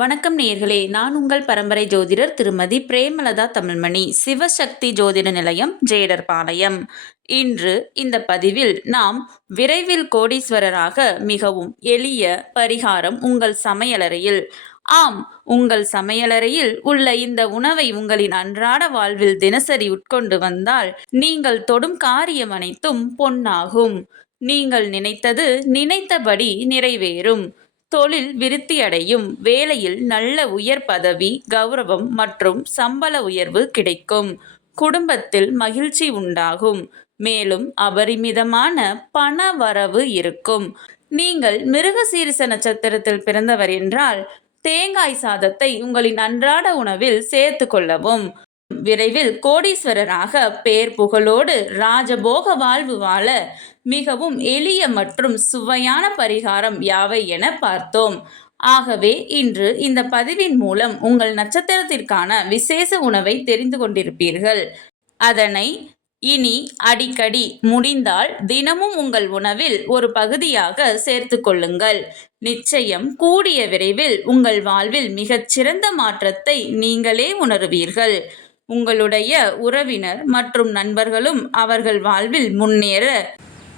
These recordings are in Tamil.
வணக்கம் நேயர்களே, நான் உங்கள் பரம்பரை ஜோதிடர் திருமதி பிரேமலதா தமிழ்மணி, சிவசக்தி ஜோதிட நிலையம், ஜேடர்பாளையம். இன்று இந்த பதிவில் நாம் விரைவில் கோடீஸ்வரராக மிகவும் எளிய பரிகாரம் உங்கள் சமையலறையில். ஆம், உங்கள் சமையலறையில் உள்ள இந்த உணவை உங்களின் அன்றாட வாழ்வில் தினசரி உட்கொண்டு வந்தால் நீங்கள் தொடும் காரியம் அனைத்தும் பொன்னாகும். நீங்கள் நினைத்தது நினைத்தபடி நிறைவேறும். தொழில் விருத்தியடையும். வேலையில் நல்ல உயர் பதவி, கௌரவம் மற்றும் சம்பள உயர்வு கிடைக்கும். குடும்பத்தில் மகிழ்ச்சி உண்டாகும். மேலும் அபரிமிதமான பண வரவு இருக்கும். நீங்கள் மிருகசீரிச நட்சத்திரத்தில் பிறந்தவர் என்றால் தேங்காய் சாதத்தை உங்களின் அன்றாட உணவில் சேர்த்து கொள்ளவும். விரைவில் கோடீஸ்வரராக பேர் புகழோடு ராஜபோக வாழ்வு வாழ மிகவும் எளிய மற்றும் சுவையான பரிகாரம் யாவை என பார்த்தோம். ஆகவே இன்று இந்த பதிவின் மூலம் உங்கள் நட்சத்திரத்திற்கான விசேஷ உணவை தெரிந்து கொண்டிருப்பீர்கள். அதனை இனி அடிக்கடி முடிந்தால் தினமும் உங்கள் உணவில் ஒரு பகுதியாக சேர்த்து கொள்ளுங்கள். நிச்சயம் கூடிய விரைவில் உங்கள் வாழ்வில் மிகச்சிறந்த மாற்றத்தை நீங்களே உணருவீர்கள். உங்களுடைய உறவினர் மற்றும் நண்பர்களும் அவர்கள் வாழ்வில் முன்னேற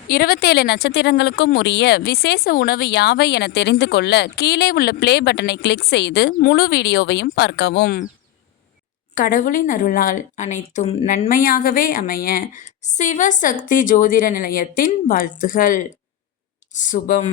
27 நட்சத்திரங்களுக்கும் உரிய விசேஷ உணவு யாவை என தெரிந்து கொள்ள கீழே உள்ள பிளே பட்டனை கிளிக் செய்து முழு வீடியோவையும் பார்க்கவும். கடவுளின் அருளால் அனைத்தும் நன்மையாகவே அமைய சிவசக்தி ஜோதிட நிலையத்தின் வாழ்த்துகள். சுபம்.